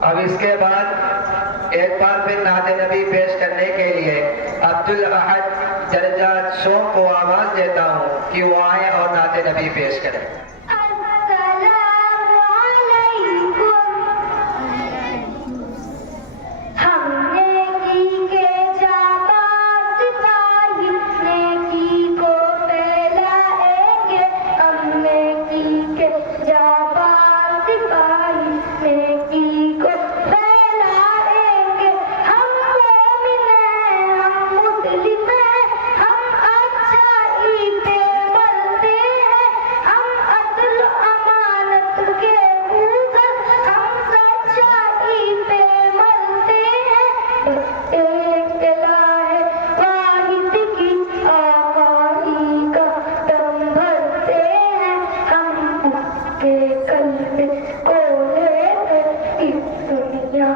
अब इसके बाद एक बार फिर नाते नबी पेश करने के लिए अब्दुल अहद जरजा शो को आवाज देता हूँ कि वो आए और नाते नबी पेश करें। कल को ले इस दुनिया